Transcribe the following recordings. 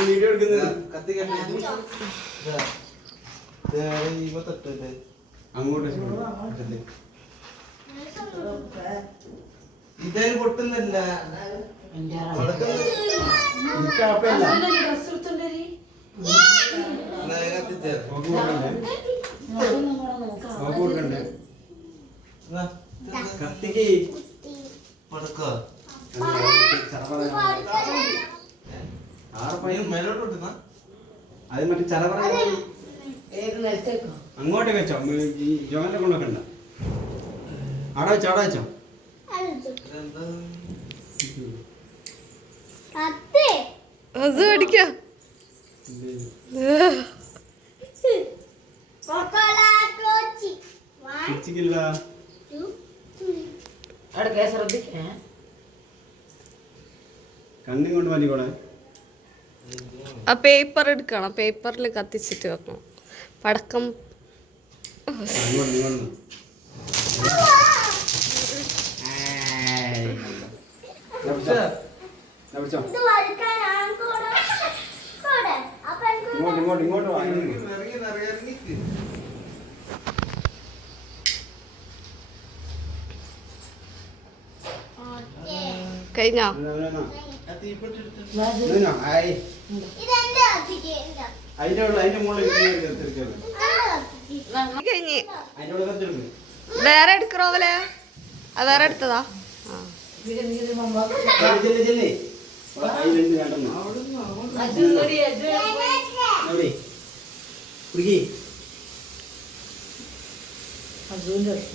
Video എടുക്കുന്നത്? കത്തി കത്തി. അങ്ങോട്ട് പൊട്ടുന്നില്ല കത്തിക്ക്. പടക്കോ ആറ് പയ്യൻ മേലോട്ട് വിട്ടുന്ന അത്. മറ്റേ ചറപറ അങ്ങോട്ടേക്ക് വെച്ചോ. ജോനെ കൊണ്ടുവെക്കണ്ട അവിടെ വെച്ചോ അവിടെ വെച്ചോ. അത് പഠിക്കോ കണ്ണും കൊണ്ട് മതിക്കോളെ ആ പേപ്പർ എടുക്കണം. പേപ്പറിൽ കത്തിച്ചിട്ട് വെക്കണം. പടക്കം. ഇങ്ങോട്ട് കഴിഞ്ഞോ? അതിന്റെ അതിന്റെ മുകളിൽ കഴിഞ്ഞ് വേറെ എടുക്കറോ റോവലെ ആ വേറെ എടുത്തതാ.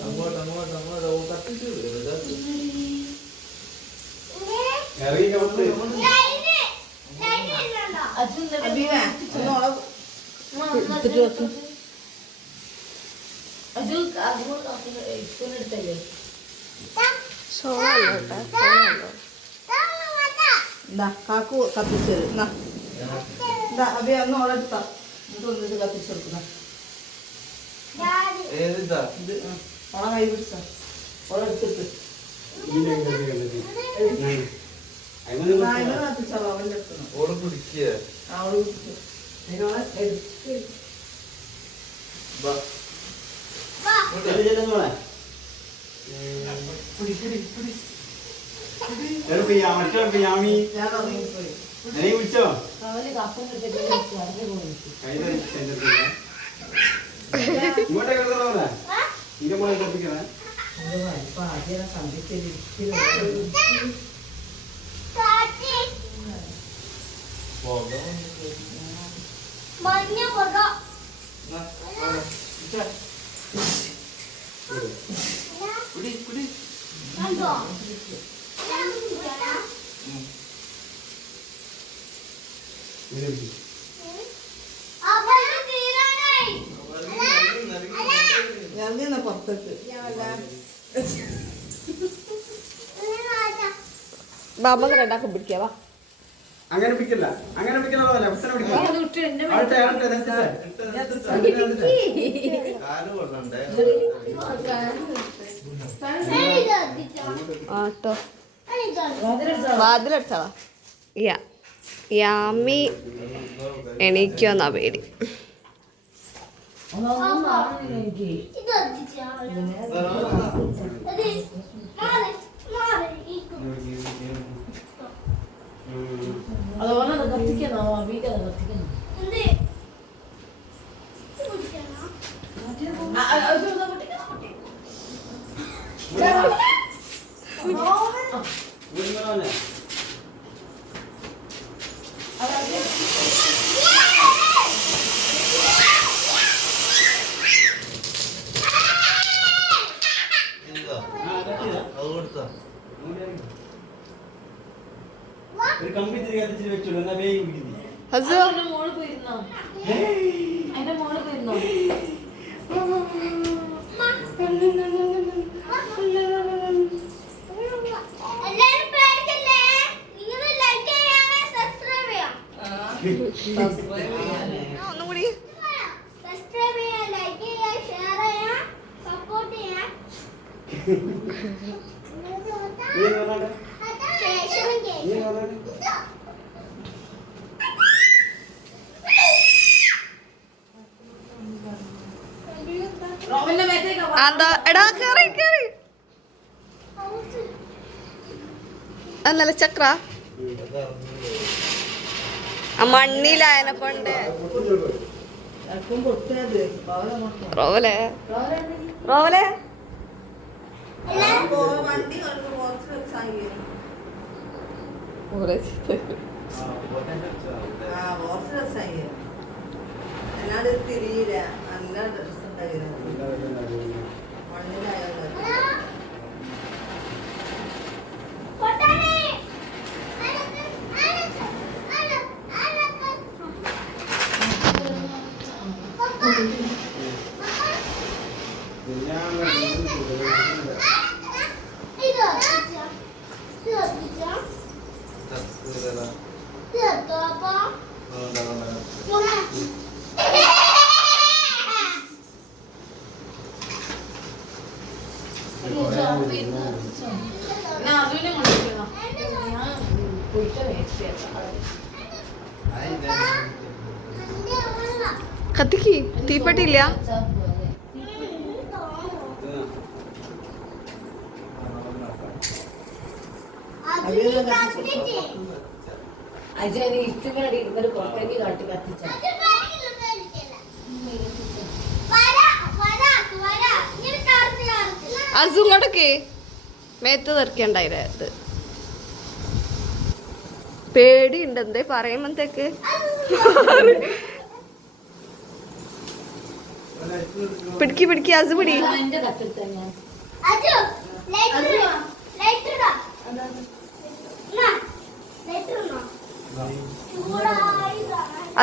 അങ്ങോട്ട് അങ്ങോട്ട് അങ്ങോട്ട്. കത്തിച്ച് വിട്. ഇതാ. ഇറങ്ങി കൊടുത്ത് അബീവ ചെന്നോളെ എടുത്തിട്ട് വെക്കും സോളല്ലോ കേട്ടോ സോളല്ലോ എന്താ കാക്കു കത്തിച്ചു തരും. അബി അന്ന് ഓളെ എടുത്താ. എന്നിട്ട് ഒന്നിട്ട് കത്തിച്ചു കൊടുക്കുന്ന ഓളെ കൈ പിടിച്ച. ഓളെ ഓൾ എന്നെ വിളിച്ചോ. ഇങ്ങോട്ടേക്ക് ഇങ്ങനെ ഇതിന്റെ മുകളിൽ കത്തിക്കണേ മഞ്ഞ പുക. പിടി പിടി കണ്ടോ ഇറങ്ങി, ഇറങ്ങി. ഞാൻ ബാബക്ക് രണ്ടാക്കും പിടിക്കുക വാ. അങ്ങനെ പിടിക്കില്ല. അങ്ങനെ പിടിക്കുന്നതല്ല അവസരം ആട്ടെ. വാതിലടിച്ചാളാ യാ. യാമി എണീക്കുമെന്നാ പേടി. ഇത് அதை ஒன்றா கற்றுக்கணும் அவன் வீட்டை அதை എന്താ എടാ കേറി കേറി. എന്നല്ല ചക്ര. ആ മണ്ണിലായനെ കൊണ്ട്. മൊത്തം റോവലെ? റോവലെ ആ അല്ലാണ്ട് തിരിയില്ല. നല്ല ayudando. കത്തിക്ക് തീപ്പെട്ടില്ല അജയന് ഇഷ്ടങ്ങളടി ഇവർ പുറത്തേക്ക് കാട്ടി കത്തിച്ച അസു ഇങ്ങോട്ടൊക്കെ മേത്ത് തെറിക്കണ്ടായില്ലേ ഇത്. പേടിയുണ്ട് എന്തേ പറയുമ്പോഴത്തേക്ക് പിടിക്ക് പിടിക്ക് അസു പിടി.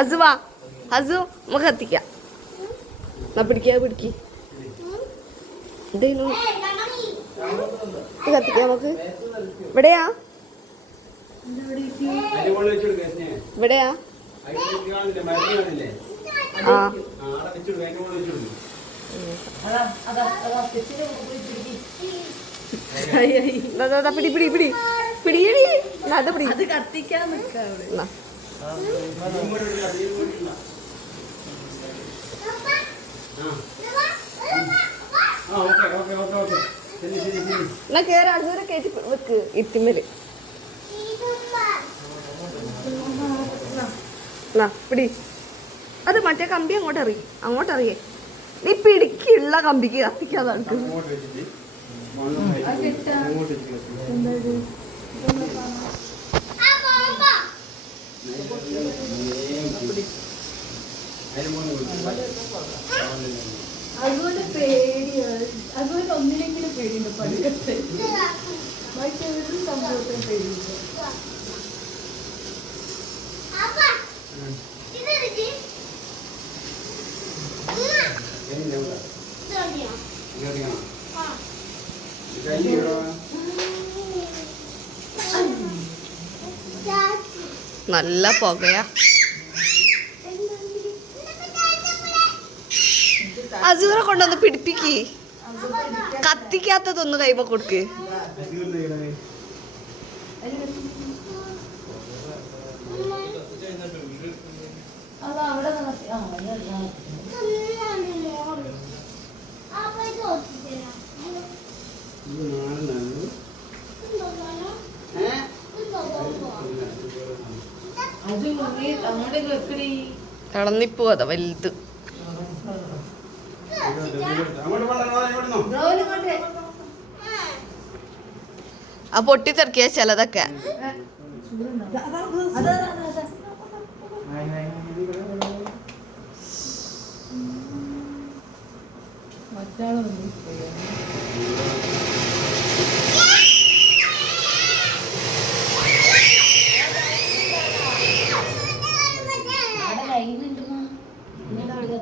അസുവാ അസു നമുക്ക് കത്തിക്കാം. എന്നാ പിടിക്കാ പിടിക്ക്. എന്തേനു? ഇത് കത്തിക്കാം നമുക്ക്? ഇവിടെയാ? ഇവിടെയാ? ആ. പിടി പിടി പിടി. പിടിയടി എന്നാ, അത് പിടി. അത് കത്തിക്കാൻ നിൽക്കാം. ആ ആ ഓക്കെ ഓക്കെ ഓക്കെ ഓക്കെ ശരി ശരി ശരി എന്നാ കേറി അസൂരെ കയറ്റി വെക്ക് ഇത്തിമേൽ പിടി. അത് മറ്റേ കമ്പി അങ്ങോട്ട് അറിയും അങ്ങോട്ട് അറിയേ നീ പിടിക്കുള്ള കമ്പിക്ക് കത്തിക്കാതെ നടക്കുന്നു അതുകൊണ്ട് പേടിയാണ് അതുകൊണ്ട് ഒന്നിനെങ്കിലും പേടിയുണ്ട് പഠിക്കത്തെ മറ്റൊരു സംഭവത്തിന് പേടിയുണ്ട് നല്ല ഇവിടെ? ഇങ്ങോട്ട് കാണാം ഇത് കഴിഞ്ഞ് ഇവിടെ വാ. നല്ല പുകയാ അസൂറെ കൊണ്ടൊന്ന് പിടിപ്പിക്ക്. കത്തിക്കാത്തതൊന്ന് കൈമ കൊടുക്ക്. ഇത് അതാ ഇവിടെ. ആ പൊട്ടിത്തെറിക്കിയ ചിലതൊക്കെ. മറ്റാളൊന്നും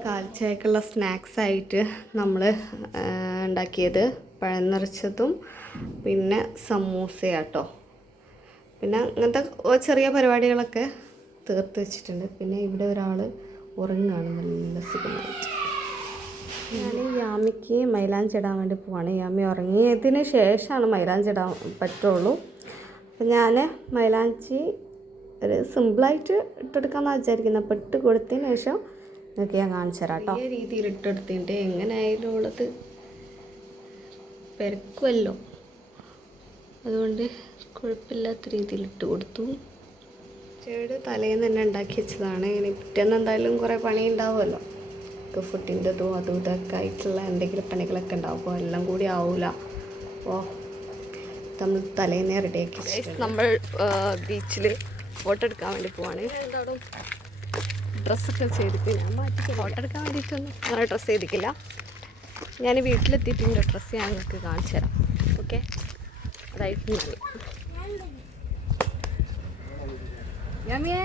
ആ ഉച്ചയ്ക്കുള്ള സ്നാക്സ് ആയിട്ട് നമ്മൾ ഉണ്ടാക്കിയത്. പഴം നിറച്ചതും പിന്നെ സമൂസയാട്ടോ. പിന്നെ അങ്ങനത്തെ ചെറിയ പരിപാടികളൊക്കെ തീർത്ത് വെച്ചിട്ടുണ്ട്. പിന്നെ ഇവിടെ ഒരാൾ ഉറങ്ങുകയാണ് നല്ല സുഖമായിട്ട്. ഞാൻ യാമിക്ക് മൈലാഞ്ചി ഇടാൻ വേണ്ടി പോവാണ്. യാമി ഉറങ്ങിയതിന് ശേഷമാണ് മൈലാഞ്ചി ഇടാൻ പറ്റുള്ളൂ. അപ്പം ഞാൻ മൈലാഞ്ചി ഒരു സിമ്പിളായിട്ട് ഇട്ടെടുക്കാമെന്നാണ് വിചാരിക്കുന്നത് അപ്പോൾ ഇട്ട് കൊടുത്തതിന് ശേഷം നിങ്ങൾക്ക് ഞാൻ കാണിച്ചു തരാം കേട്ടോ ഈ രീതിയിൽ ഇട്ടെടുത്തിട്ട് എങ്ങനെയായാലും ഉള്ളത് പെരക്കുമല്ലോ അതുകൊണ്ട് കുഴപ്പമില്ലാത്ത രീതിയിൽ ഇട്ട് കൊടുത്തു. ചേട് തലേന്ന് തന്നെ ഉണ്ടാക്കി വെച്ചതാണ്. ഇനി പിറ്റേന്ന് എന്തായാലും കുറേ പണി ഉണ്ടാവുമല്ലോ. ഇപ്പോൾ ഫുഡിന്റെ അതും ഇതൊക്കെ ആയിട്ടുള്ള എന്തെങ്കിലും പണികളൊക്കെ ഉണ്ടാവും അപ്പോൾ എല്ലാം കൂടി ആവില്ല ഓ നമ്മൾ തലേന്നേ റെഡിയാക്കി നമ്മൾ ബീച്ചിൽ ഫോട്ടോ എടുക്കാൻ വേണ്ടി പോവാണ്. ഡ്രസ്സൊക്കെ ചെയ്തിട്ട് ഞാൻ മാറ്റി ഫോട്ടോ എടുക്കാൻ വേണ്ടിയിട്ടൊന്നും. അങ്ങനെ ഡ്രസ്സ് ചെയ്തിട്ടില്ല. ഞാൻ വീട്ടിലെത്തിയിട്ട് എന്റെ ഡ്രസ്സ് ഞാൻ നിങ്ങൾക്ക് കാണിച്ചു തരാം. ഓക്കെ? അതായിട്ട് ഞാൻ. യാമിയെ?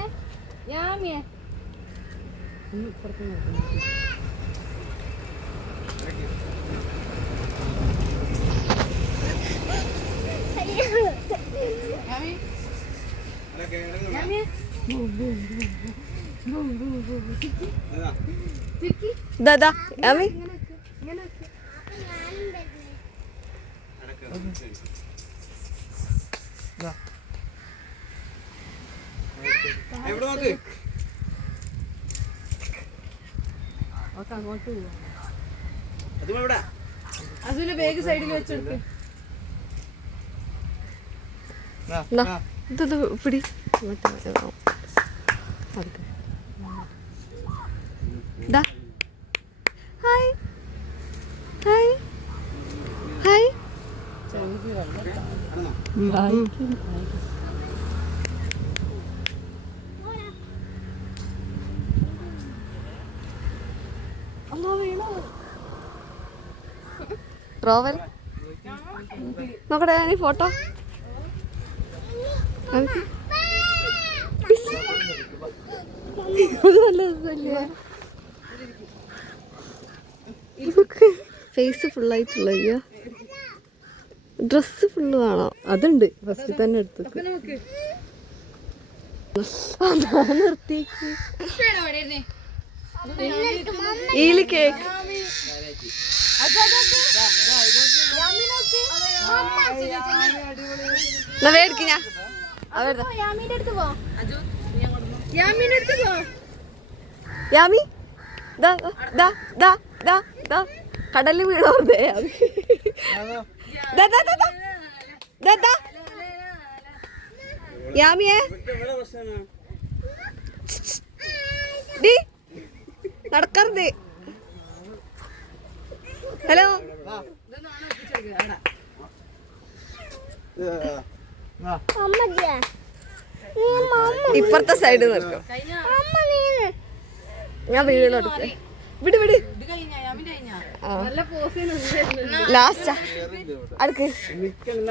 ദാദാ യാമി എവിടെ നോക്ക് അതും എവിടെ അതിന് ബാഗ് സൈഡിൽ വെച്ചെടുക്ക് പിടി ഇങ്ങോട്ട് വാ. അത്. ദാ. ഹായ് ഹായ് ഹായ് റോവൽ. നോക്കട്ടെ ഞാൻ ഫോട്ടോ. ഫേസ് ഫുള്ളായിട്ടുള്ള അയ്യോ. ഡ്രസ്സ് ഫുള്ള് കാണാം അതുണ്ട്. ഫസ്റ്റ് തന്നെ എടുത്തു നിർത്തിക്ക് ഈലി കേക്ക്. വേടിക്ക് ഞാൻ. യാമി? ദാ ദാ ദാ ദാ. കടലിൽ വീണോ? ദേ യാമി. യാമിയെ. ഡി നടക്കരുത്. ഹലോ. ഇപ്പുറത്തെ സൈഡിൽ നിൽക്കും. ഞാൻ വീട് വിട് വിട്. ലാസ്റ്റാ. അടുക്ക്. നിൽക്കണ്ട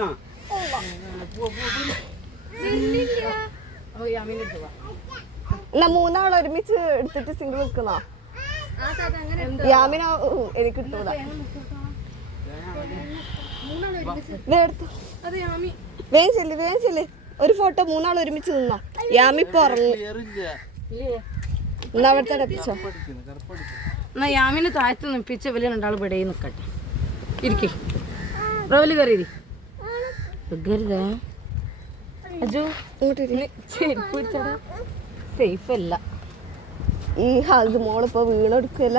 എന്നാ മൂന്നാൾ ഒരുമിച്ച് എടുത്തിട്ട് സിംഗിൾ നിൽക്കുന്നോ? യാമിന എനിക്ക് കിട്ടൂല. വേഗം ചെല്ലു വേഗം ചെല്ലു. ഒരു ഫോട്ടോ മൂന്നാൾ ഒരുമിച്ച് നിന്നോ? യാമി ഇപ്പൊ ഉറങ്ങും. എന്നാ അവിടുത്തെ അടുപ്പിച്ചോ? എന്നാ യാമിന് താഴത്ത് നിപ്പിച്ച് വലിയ രണ്ടാൾ ഇവിടെ നിൽക്കട്ടെ ഇരിക്കേ. റോവിൽ കയറി വെക്കരുതേ അജു ഇങ്ങോട്ട് ഇരി. ചെരുപ്പ് സേഫ് അല്ല ഈ ഹാസ് മോളിപ്പോ വീണെടുക്കല്ല.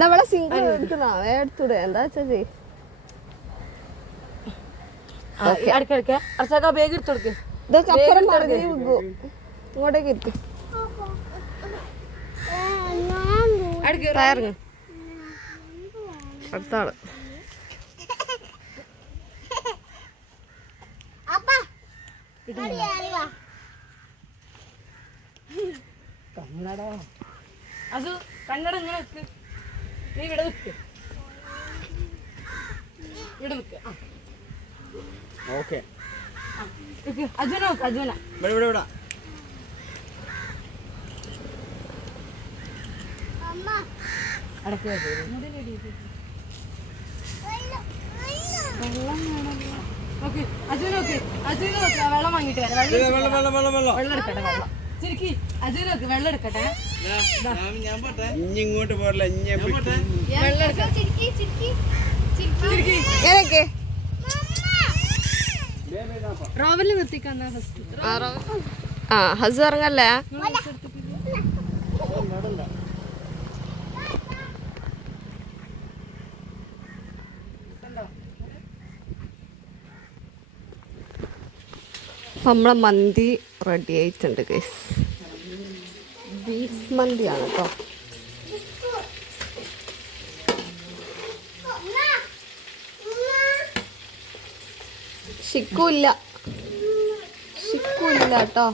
നമ്മളെ സിംഗിൾ എടുക്കുന്ന വേഗം എടുത്തൂടെ. എന്താ വെച്ചാ ചെയ് ഇതൊക്കെ അപ്പുറം വിൽക്കൂ ഇങ്ങോട്ടേക്ക് ഇരിക്കും ടയറിങ് അടുത്ത ആൾ അപ്പ. അറിയാ അത് കണ്ണട ഇങ്ങനെ വെക്ക്. നീ ഇവിടെ നിൽക്ക് ഇവിടെ നിൽക്ക് ആ. ഓക്കെ. അജുന അജുന. ഇവിടെ ഇവിടെ ഇവിടെ. അടക്കി വെച്ചു ഓക്കെ അജുവിന് നോക്ക്. അജുവിന് നോക്ക്. ആ വെള്ളം വാങ്ങിട്ട് വരാം. വെള്ളം വെള്ളം വെള്ളം വെള്ളം വെള്ളം വെള്ളം. എടുക്കട്ടെ എടുക്കട്ടെ. ഇനി ഇങ്ങോട്ട് പോരല്ല ഇനി പോട്ടെ. വെള്ളം എടുക്കട്ടെ ചിരിക്കി ചിരിക്കി ചിരിക്കി ചിരിക്കി ഏതൊക്കെ? റോവലിൽ നിർത്തിക്കാന്നാ ഫസ്റ്റ് ആ ഹസ് ഇറങ്ങല്ലേ? നമ്മളെ മന്തി റെഡി ആയിട്ടുണ്ട് ഗൈസ് ബീഫ് മന്തിയാണ് കേട്ടോ ശിക്കൂല്ല. ശിക്കൂല്ല കേട്ടോ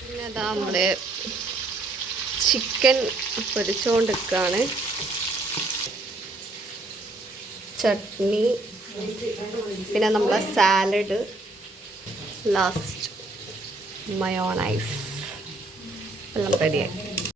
പിന്നെതാ നമ്മൾ ചിക്കൻ പൊരിച്ചുകൊണ്ടിരിക്കുകയാണ് ചട്നി പിന്നെ നമ്മൾ സാലഡ് ലാസ്റ്റ് മയോണൈസ് എല്ലാം റെഡിയായി